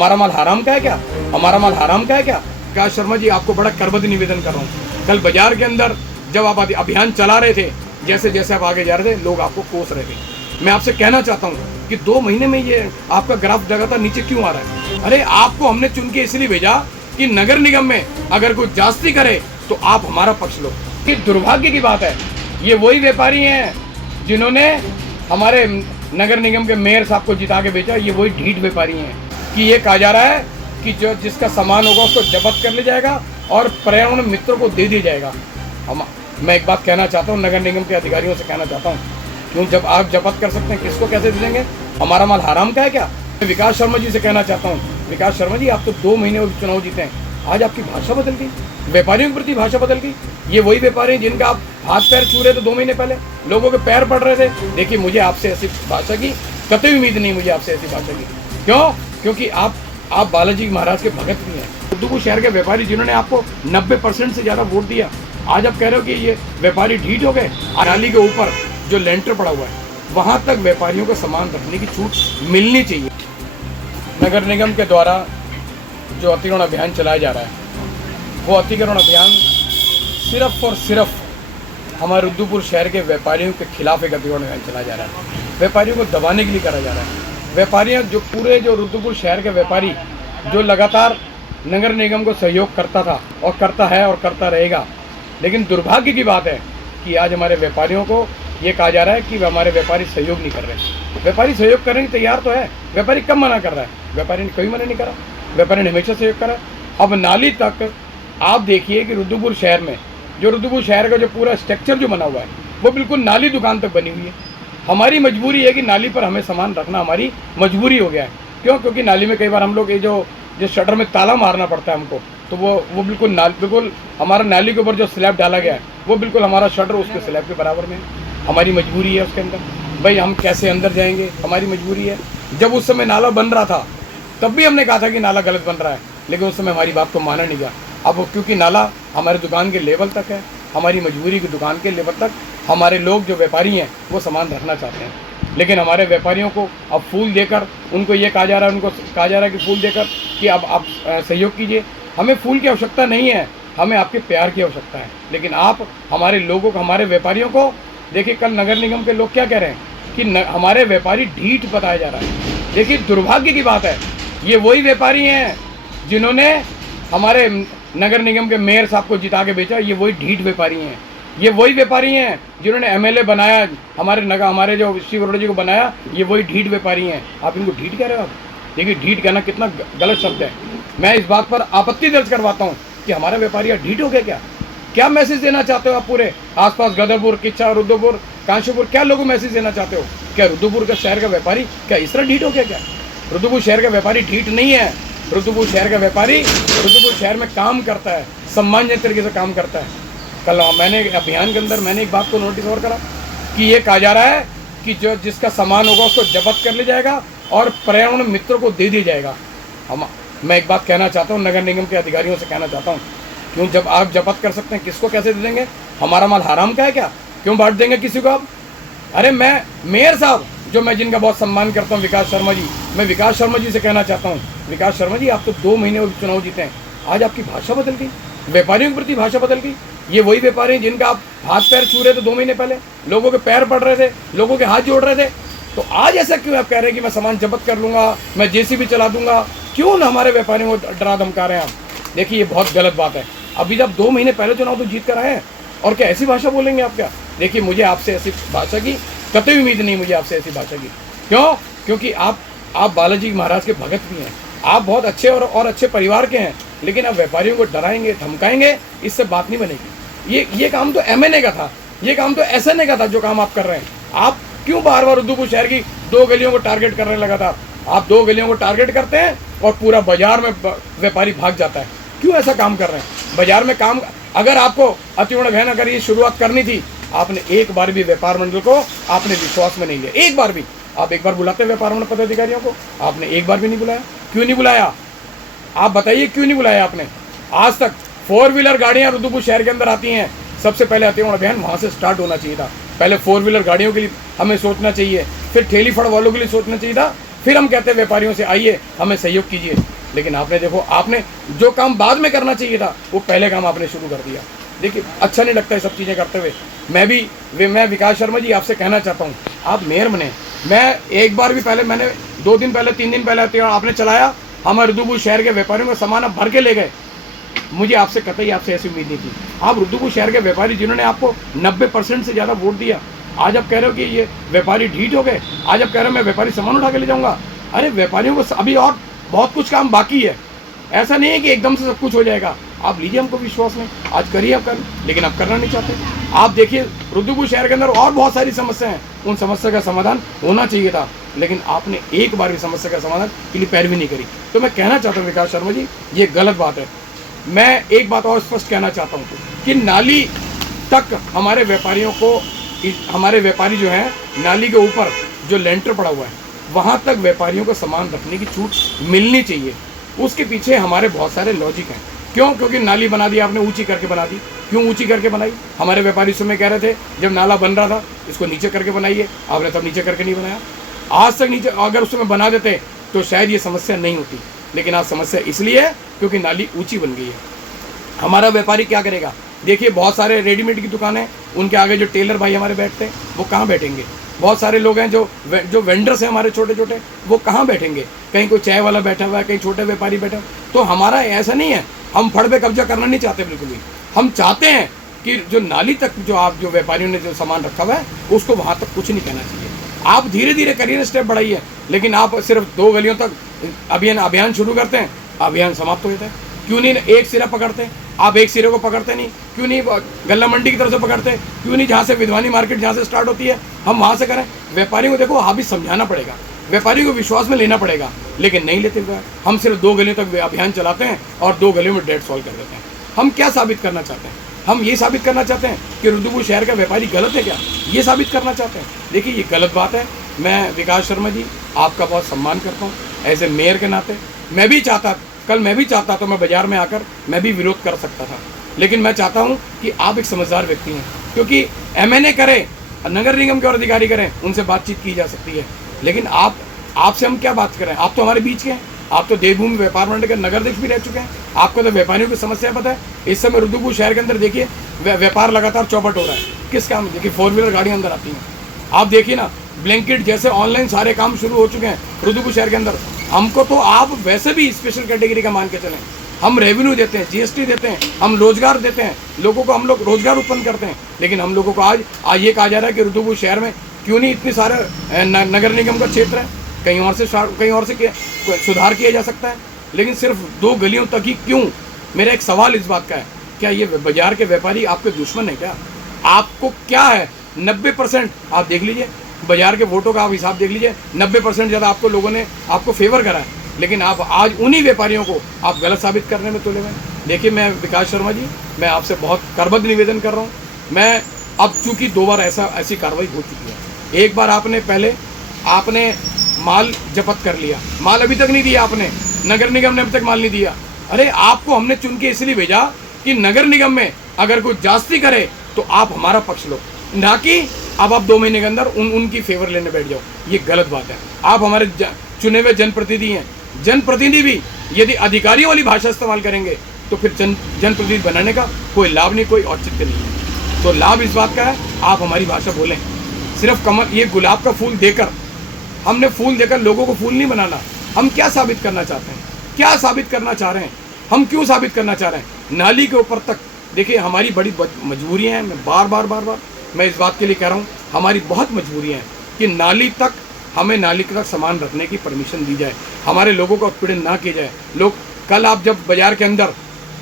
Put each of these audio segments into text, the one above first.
हमारा माल हराम का है क्या? हमारा माल हराम का है क्या? विकास शर्मा जी, आपको बड़ा करबद्ध निवेदन कर रहा हूँ। कल बाजार के अंदर जब आप अभियान चला रहे थे, जैसे जैसे आप आगे जा रहे थे, लोग आपको कोस रहे थे। मैं आपसे कहना चाहता हूँ कि 2 महीने में ये आपका ग्राफ लगातार नीचे क्यों आ रहा है? अरे आपको हमने चुन के इसलिए भेजा कि नगर निगम में अगर कोई जास्ती करे तो आप हमारा पक्ष लो। कि दुर्भाग्य की बात है, ये वही व्यापारी हैं जिन्होंने हमारे नगर निगम के मेयर साहब को जिता के बेचा। ये वही ढीठ व्यापारी हैं कि ये कहा जा रहा है कि जो जिसका सामान होगा उसको जब्त कर लिया जाएगा और पर्यावरण मित्रों को दे दिया जाएगा। मैं एक बात कहना चाहता हूँ, नगर निगम के अधिकारियों से कहना चाहता हूँ, क्यों जब आप जब्त कर सकते हैं, किसको कैसे दे देंगे? हमारा माल हराम का है क्या? मैं विकास शर्मा जी से कहना चाहता हूँ, विकास शर्मा जी, आप तो 2 महीने चुनाव जीते हैं, आज आपकी भाषा बदल गई, व्यापारियों के प्रति भाषा बदल गई। ये वही व्यापारी हैं जिनका आप हाथ पैर छू रहे थे 2 महीने पहले, लोगों के पैर पड़ रहे थे। देखिए, मुझे आपसे ऐसी भाषा की कतई उम्मीद नहीं, मुझे आपसे ऐसी भाषा की। क्यों? क्योंकि आप बालाजी महाराज के भगत भी हैं। रुद्रपुर शहर के व्यापारी जिन्होंने आपको 90% से ज़्यादा वोट दिया, आज आप कह रहे हो कि ये व्यापारी ढीठ हो गए। नाली के ऊपर जो लेंटर पड़ा हुआ है, वहाँ तक व्यापारियों को सामान रखने की छूट मिलनी चाहिए। नगर निगम के द्वारा जो अतिक्रमण अभियान चलाया जा रहा है, वो अतिक्रमण अभियान सिर्फ और सिर्फ हमारे रुद्रपुर शहर के व्यापारियों के खिलाफ एक अतिक्रमण अभियान चलाया जा रहा है। व्यापारियों को दबाने के लिए करा जा रहा है। व्यापारियों जो पूरे जो रुद्रपुर शहर के व्यापारी जो लगातार नगर निगम को सहयोग करता था और करता है और करता रहेगा, लेकिन दुर्भाग्य की बात है कि आज हमारे व्यापारियों को ये कहा जा रहा है कि हमारे व्यापारी सहयोग नहीं कर रहे। व्यापारी सहयोग करने की तैयार तो है, व्यापारी कब मना कर रहा है? व्यापारी ने कभी मना नहीं करा, व्यापारी ने हमेशा सहयोग करा। अब नाली तक आप देखिए कि रुद्रपुर शहर में जो रुद्रपुर शहर का जो पूरा स्ट्रक्चर जो बना हुआ है, वो बिल्कुल नाली दुकान तक बनी हुई है। हमारी मजबूरी है कि नाली पर हमें सामान रखना हमारी मजबूरी हो गया है। क्यों? क्योंकि नाली में कई बार हम लोग ये जो शटर में ताला मारना पड़ता है हमको, तो वो बिल्कुल हमारा नाली के ऊपर जो स्लैब डाला गया है, वो बिल्कुल हमारा शटर उसके स्लैब के बराबर में है। हमारी मजबूरी है उसके अंदर, भाई हम कैसे अंदर जाएंगे, हमारी मजबूरी है। जब उस समय नाला बन रहा था, तब भी हमने कहा था कि नाला गलत बन रहा है, लेकिन उस समय हमारी बात को माना नहीं गया। अब क्योंकि नाला हमारे दुकान के लेवल तक है, हमारी मजबूरी की दुकान के लेवल तक हमारे लोग जो व्यापारी हैं वो सामान रखना चाहते हैं, लेकिन हमारे व्यापारियों को अब फूल देकर उनको ये कहा जा रहा है, उनको कहा जा रहा है कि फूल देकर कि अब आप सहयोग कीजिए। हमें फूल की आवश्यकता नहीं है, हमें आपके प्यार की आवश्यकता है। लेकिन आप हमारे लोगों को, हमारे व्यापारियों को देखिए, कल नगर निगम के लोग क्या कह रहे हैं कि हमारे व्यापारी ढीठ बताया जा रहा है। देखिए, दुर्भाग्य की बात है, ये वही व्यापारी हैं जिन्होंने हमारे नगर निगम के मेयर साहब को जिता के बेचा। ये वही ढीठ व्यापारी हैं। ये वही व्यापारी हैं जिन्होंने एमएलए बनाया, हमारे जो शिव अरोड़ा जी को बनाया। ये वही ढीठ व्यापारी हैं। आप इनको ढीठ कह रहे हो? आप देखिए, ढीठ कहना कितना गलत शब्द है। मैं इस बात पर आपत्ति दर्ज करवाता हूँ कि हमारे व्यापारी ढीठ हो गए क्या? क्या मैसेज देना चाहते हो आप पूरे आसपास गदरपुर, किच्चा, रुद्रपुर, कांशीपुर, क्या लोगों को मैसेज देना चाहते हो? क्या रुद्रपुर का शहर का व्यापारी क्या इस तरह ढीठ हो गया क्या? रुद्रपुर शहर का व्यापारी ढीठ नहीं है। रुद्रपुर शहर का व्यापारी रुद्रपुर शहर में काम करता है, सम्मानजनक तरीके से काम करता है। कल मैंने अभियान के अंदर मैंने एक बात को नोटिस और करा कि ये कहा जा रहा है कि जो जिसका सामान होगा उसको जब्त कर लिया जाएगा और पर्यावरण मित्रों को दे दिया जाएगा। मैं एक बात कहना चाहता हूँ, नगर निगम के अधिकारियों से कहना चाहता हूँ, क्यों जब आप जब्त कर सकते हैं, किसको कैसे दे देंगे? हमारा माल हराम का है क्या? क्यों बांट देंगे किसी को आप? अरे मैं मेयर साहब जो मैं जिनका बहुत सम्मान करता हूँ, विकास शर्मा जी, मैं विकास शर्मा जी से कहना चाहता हूँ, विकास शर्मा जी, आप तो 2 महीने चुनाव जीते हैं, आज आपकी भाषा बदल गई, व्यापारियों के प्रति भाषा बदल गई। ये वही व्यापारी हैं जिनका आप हाथ पैर छू रहे थे 2 महीने पहले, लोगों के पैर पड़ रहे थे, लोगों के हाथ जोड़ रहे थे, तो आज ऐसा क्यों आप कह रहे हैं कि मैं सामान जब्त कर लूँगा, मैं जेसीबी चला दूंगा? क्यों ना हमारे व्यापारियों को डरा धमका रहे हैं आप? देखिए, ये बहुत गलत बात है। अभी जब 2 महीने पहले चुनाव तो जीत कर आए हैं, और क्या ऐसी भाषा बोलेंगे आप? क्या देखिए, मुझे आपसे ऐसी भाषा की कतई उम्मीद नहीं, मुझे आपसे ऐसी भाषा की। क्यों? क्योंकि आप बालाजी महाराज के भगत भी हैं, आप बहुत अच्छे और अच्छे परिवार के हैं, लेकिन आप व्यापारियों को डराएंगे, धमकाएंगे, इससे बात नहीं बनेगी। ये काम तो एमएनए का था, ये काम तो एसएनए का था, जो काम आप कर रहे हैं। आप क्यों बार बार रुद्रपुर शहर की 2 गलियों को टारगेट करने लगा था? आप 2 गलियों को टारगेट करते हैं और पूरा बाजार में व्यापारी भाग जाता है। क्यों ऐसा काम कर रहे हैं? बाजार में काम, अगर आपको अतिक्रमण अभियान अगर ये शुरुआत करनी थी, आपने एक बार भी व्यापार मंडल को आपने विश्वास में नहीं लिया, एक बार भी। आप एक बार बुलाते व्यापार मंडल पदाधिकारियों को, आपने एक बार भी नहीं बुलाया। क्यों नहीं बुलाया? आप बताइए, क्यों नहीं बुलाया आपने? आज तक 4 व्हीलर गाड़ियां रुद्रपुर शहर के अंदर आती हैं, सबसे पहले अतिक्रमण अभियान वहाँ से स्टार्ट होना चाहिए था। पहले 4 व्हीलर गाड़ियों के लिए हमें सोचना चाहिए, फिर ठेली फड़ वालों के लिए सोचना चाहिए था, फिर हम कहते हैं व्यापारियों से आइए हमें सहयोग कीजिए। लेकिन आपने देखो, आपने जो काम बाद में करना चाहिए था वो पहले काम आपने शुरू कर दिया। देखिए अच्छा नहीं लगता है सब चीज़ें करते हुए। मैं विकास शर्मा जी आपसे कहना चाहता हूँ, आप मेयर बने। मैं एक बार भी पहले, मैंने 2 दिन पहले 3 दिन पहले आपने चलाया, हमारे रुद्रपुर शहर के व्यापारियों का सामान आप भर के ले गए। मुझे आपसे कतई आपसे ऐसी उम्मीद नहीं थी। आप रुद्रपुर शहर के व्यापारी जिन्होंने आपको 90% से ज़्यादा वोट दिया, आज आप कह रहे हो कि ये व्यापारी ढीठ हो गए। आज आप कह रहे हो मैं व्यापारी सामान उठा के ले जाऊँगा। अरे व्यापारियों को अभी और बहुत कुछ काम बाकी है। ऐसा नहीं है कि एकदम से सब कुछ हो जाएगा। आप लीजिए, हमको विश्वास नहीं, आज करिए आप कर, लेकिन आप करना नहीं चाहते। आप देखिए रुद्रपुर शहर के अंदर और बहुत सारी समस्याएं हैं, उन समस्या का समाधान होना चाहिए था, लेकिन आपने एक बार भी समस्या का समाधान के लिए पैरवी नहीं करी। तो मैं कहना चाहता हूँ विकास शर्मा जी, ये गलत बात है। मैं एक बात और स्पष्ट कहना चाहता हूँ कि नाली तक हमारे व्यापारियों को, हमारे व्यापारी जो हैं, नाली के ऊपर जो लेंटर पड़ा हुआ है वहाँ तक व्यापारियों को सामान रखने की छूट मिलनी चाहिए। उसके पीछे हमारे बहुत सारे लॉजिक हैं। क्यों? क्योंकि नाली बना दी आपने, ऊंची करके बना दी। क्यों ऊंची करके बनाई? हमारे व्यापारी समय कह रहे थे जब नाला बन रहा था इसको नीचे करके बनाइए, आपने तब नीचे करके नहीं बनाया। आज तक नीचे, अगर उस समय बना देते तो शायद ये समस्या नहीं होती, लेकिन आज समस्या इसलिए है क्योंकि नाली ऊंची बन गई है। हमारा व्यापारी क्या करेगा? देखिए बहुत सारे रेडीमेड की दुकानें, उनके आगे जो टेलर भाई हमारे बैठते हैं वो कहाँ बैठेंगे? बहुत सारे लोग हैं जो वेंडर्स हैं हमारे छोटे छोटे, वो कहाँ बैठेंगे? कहीं कोई चाय वाला बैठा हुआ है, कहीं छोटे व्यापारी बैठा हुआ है। तो हमारा ऐसा नहीं है, हम फड़ पे कब्जा करना नहीं चाहते बिल्कुल भी। हम चाहते हैं कि जो नाली तक जो व्यापारियों ने जो सामान रखा हुआ है उसको वहाँ तक कुछ नहीं कहना चाहिए। आप धीरे धीरे करिए ना, स्टेप बढ़ाइए, लेकिन आप सिर्फ 2 गलियों तक अभियान शुरू करते हैं, अभियान समाप्त हो जाता है। क्यों नहीं एक सिरा पकड़ते हैं? आप एक सिरे को पकड़ते नहीं, क्यों नहीं गल्ला मंडी की तरफ से पकड़ते? क्यों नहीं जहाँ से विधवानी मार्केट जहाँ से स्टार्ट होती है हम वहाँ से करें? व्यापारियों को देखो वहाँ भी समझाना पड़ेगा, व्यापारियों को विश्वास में लेना पड़ेगा, लेकिन नहीं लेते हुए हम सिर्फ 2 गलियों तक अभियान चलाते हैं और 2 गलियों में डेट सॉल्व कर देते हैं। हम क्या साबित करना चाहते हैं? हम ये साबित करना चाहते हैं कि रुद्रपुर शहर का व्यापारी गलत है क्या? ये साबित करना चाहते हैं। देखिए ये गलत बात है। मैं विकास शर्मा जी आपका बहुत सम्मान करता हूँ एज ए मेयर के नाते। मैं भी चाहता तो मैं बाजार में आकर मैं भी विरोध कर सकता था, लेकिन मैं चाहता हूं कि आप एक समझदार व्यक्ति हैं, क्योंकि एमएनए करें, नगर निगम के और अधिकारी करें, उनसे बातचीत की जा सकती है, लेकिन आपसे हम क्या बात करें? आप तो हमारे बीच के हैं, आप तो देवभूमि व्यापार मंडल के नगराध्यक्ष भी रह चुके हैं, आपको तो व्यापारियों की समस्या पता है। इस समय रुद्रपुर शहर के अंदर देखिए व्यापार लगातार चौपट हो रहा है। किस काम में? देखिए 4 व्हीलर गाड़ियाँ अंदर आती हैं। आप देखिए ना, ब्लैंकेट जैसे ऑनलाइन सारे काम शुरू हो चुके हैं रुद्रपुर शहर के अंदर। हमको तो आप वैसे भी स्पेशल कैटेगरी का मान के चलें, हम रेवेन्यू देते हैं, जीएसटी देते हैं, हम रोजगार देते हैं लोगों को, हम लोग रोजगार उत्पन्न करते हैं, लेकिन हम लोगों को आज ये कहा जा रहा है कि रुद्रपुर शहर में क्यों नहीं इतने सारे नगर निगम का क्षेत्र है, कहीं और से सुधार किया जा सकता है, लेकिन सिर्फ 2 गलियों तक ही क्यों? मेरा एक सवाल इस बात का है, क्या ये बाजार के व्यापारी आपके दुश्मन है क्या? आपको क्या है? 90% आप देख लीजिए, बाजार के वोटों का आप हिसाब देख लीजिए, 90% ज़्यादा आपको लोगों ने आपको फेवर करा है, लेकिन आप आज उन्हीं व्यापारियों को आप गलत साबित करने में तुले हुए हैं। देखिए मैं विकास शर्मा जी, मैं आपसे बहुत करबद्ध निवेदन कर रहा हूँ। मैं अब चूँकि 2 बार ऐसी कार्रवाई हो चुकी है। एक बार आपने माल जब्त कर लिया, माल अभी तक नहीं दिया आपने, नगर निगम ने अभी तक माल नहीं दिया। अरे आपको हमने चुन के इसलिए भेजा कि नगर निगम में अगर कोई जास्ती करे तो आप हमारा पक्ष लो, ना कि अब आप 2 महीने के अंदर उनकी फेवर लेने बैठ जाओ। ये गलत बात है। आप हमारे चुने हुए जनप्रतिनिधि हैं। जनप्रतिनिधि भी यदि अधिकारियों वाली भाषा इस्तेमाल करेंगे तो फिर जनप्रतिनिधि बनाने का कोई लाभ नहीं, कोई औचित्य नहीं है। तो लाभ इस बात का है आप हमारी भाषा बोलें। सिर्फ कमल, ये गुलाब का फूल देकर, हमने फूल देकर लोगों को फूल नहीं बनाना। हम क्या साबित करना चाहते हैं? क्या साबित करना चाह रहे हैं? हम क्यों साबित करना चाह रहे हैं? नाली के ऊपर तक देखिए हमारी बड़ी मजबूरियाँ हैं। मैं बार मैं इस बात के लिए कह रहा हूँ, हमारी बहुत मजबूरियाँ हैं कि हमें नाली तक सामान रखने की परमिशन दी जाए, हमारे लोगों का उत्पीड़न ना किया जाए। लोग कल आप जब बाजार के अंदर,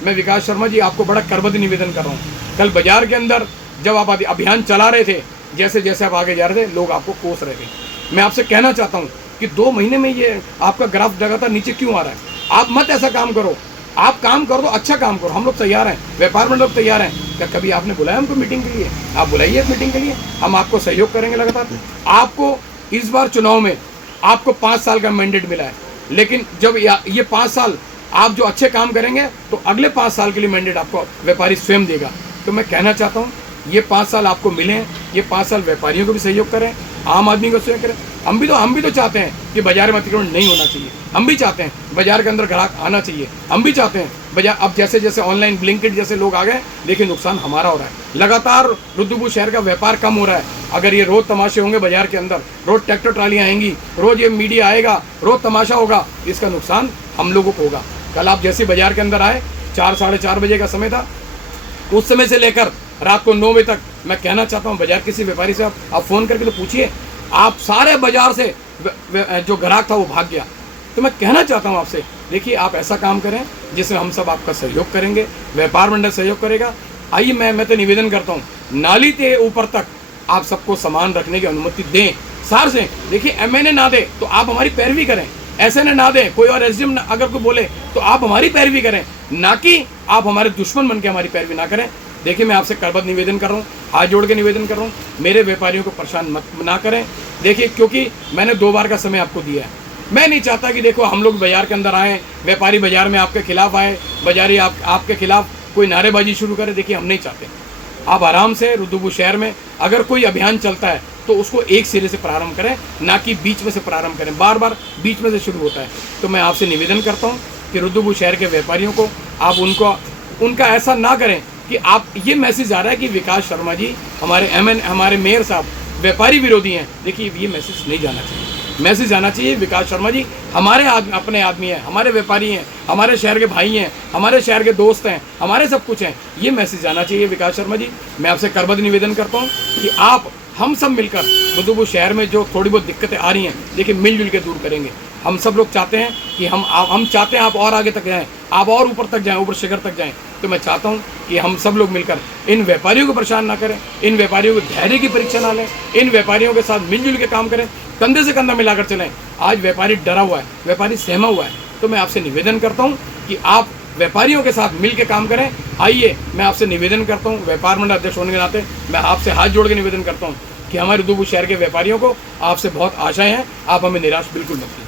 मैं विकास शर्मा जी आपको बड़ा करबद्ध निवेदन कर रहा हूँ, कल बाजार के अंदर जब आप अभियान चला रहे थे, जैसे जैसे आप आगे जा रहे थे लोग आपको कोस रहे थे। मैं आपसे कहना चाहता हूँ कि 2 महीने में ये आपका ग्राफ लगातार नीचे क्यों आ रहा है? आप मत ऐसा काम करो, आप काम कर दो, अच्छा काम करो। हम लोग तैयार हैं, व्यापार मंडल तैयार हैं। क्या कभी आपने बुलाया हमको मीटिंग के लिए? आप बुलाइए मीटिंग के लिए, हम आपको सहयोग करेंगे लगातार। आपको इस बार चुनाव में आपको 5 साल का मैंडेट मिला है, लेकिन जब ये 5 साल आप जो अच्छे काम करेंगे तो अगले 5 साल के लिए मैंडेट आपको व्यापारी स्वयं देगा। तो मैं कहना चाहता हूँ ये 5 साल आपको मिले हैं, ये 5 साल व्यापारियों को भी सहयोग करें, आम आदमी को सहयोग करें। हम भी तो चाहते हैं कि बाजार में अतिक्रमण नहीं होना चाहिए। हम भी चाहते हैं बाजार के अंदर ग्राहक आना चाहिए। हम भी चाहते हैं बाजार, अब जैसे जैसे ऑनलाइन ब्लिंकिट जैसे लोग आ गए, देखिए नुकसान हमारा हो रहा है। लगातार रुद्रपुर शहर का व्यापार कम हो रहा है। अगर ये रोज तमाशे होंगे बाजार के अंदर, रोज ट्रैक्टर ट्रालियाँ आएंगी, रोज ये मीडिया आएगा, रोज तमाशा होगा, इसका नुकसान हम लोगों को होगा। कल आप जैसे बाजार के अंदर आए, 4 साढ़े 4 बजे का समय था, उस समय से लेकर रात को 9 बजे तक मैं कहना चाहता हूँ, बाजार किसी व्यापारी से आप फ़ोन करके तो पूछिए, आप सारे बाजार से जो ग्राहक था वो भाग गया। तो मैं कहना चाहता हूँ आपसे, देखिए आप ऐसा काम करें जिसमें हम सब आपका सहयोग करेंगे, व्यापार मंडल सहयोग करेगा। आइए मैं तो निवेदन करता हूँ, नाली के ऊपर तक आप सबको सामान रखने की अनुमति दें। सार से देखिए, एमएनए ना दे तो आप हमारी पैरवी करें, ऐसे ना दें, कोई और एसडीएम अगर कोई बोले तो आप हमारी पैरवी करें, ना कि आप हमारे दुश्मन बन के हमारी पैरवी ना करें। देखिए मैं आपसे करबद्ध निवेदन कर रहा हूँ, हाथ जोड़ के निवेदन कर रहा हूँ, मेरे व्यापारियों को परेशान मत ना करें। देखिए क्योंकि मैंने 2 बार का समय आपको दिया है। मैं नहीं चाहता कि देखो हम लोग बाजार के अंदर आएँ, व्यापारी बाजार में आपके खिलाफ आए, बाजारी आपके खिलाफ कोई नारेबाजी शुरू करे। देखिए हम नहीं चाहते। आप आराम से रुद्रपुर शहर में अगर कोई अभियान चलता है तो उसको एक सिरे से प्रारंभ करें, ना कि बीच में से प्रारंभ करें। बार बार बीच में से शुरू होता है। तो मैं आपसे निवेदन करता हूँ कि रुद्रपुर शहर के व्यापारियों को आप उनका ऐसा ना करें कि आप ये मैसेज आ रहा है कि विकास शर्मा जी हमारे मेयर साहब व्यापारी विरोधी हैं। देखिए ये मैसेज नहीं जाना चाहिए। मैसेज आना चाहिए, विकास शर्मा जी हमारे अपने आदमी हैं, हमारे व्यापारी हैं, हमारे शहर के भाई हैं, हमारे शहर के दोस्त हैं, हमारे सब कुछ हैं। ये मैसेज आना चाहिए विकास शर्मा जी। मैं आपसे करबद्ध निवेदन करता हूँ कि हम सब मिलकर रुद्रपुर शहर में जो थोड़ी बहुत दिक्कतें आ रही हैं, देखिए मिलजुल के दूर करेंगे। हम सब लोग चाहते हैं कि हम चाहते हैं आप और आगे तक जाएं, आप और ऊपर तक जाएं, ऊपर शिखर तक जाएं। तो मैं चाहता हूं कि हम सब लोग मिलकर इन व्यापारियों को परेशान ना करें, इन व्यापारियों को धैर्य की परीक्षा ना लें, इन व्यापारियों के साथ मिलजुल के काम करें, कंधे से कंधा मिलाकर चलें। आज व्यापारी डरा हुआ है, व्यापारी सहमा हुआ है। तो मैं आपसे निवेदन करता हूँ कि आप व्यापारियों के साथ मिल के काम करें। आइए मैं आपसे निवेदन करता हूँ, व्यापार मंडल अध्यक्ष होने के नाते मैं आपसे हाथ जोड़ के निवेदन करता हूँ कि हमारे रुद्रपुर शहर के व्यापारियों को आपसे बहुत आशाएं हैं। आप हमें निराश बिल्कुल मत कीजिए।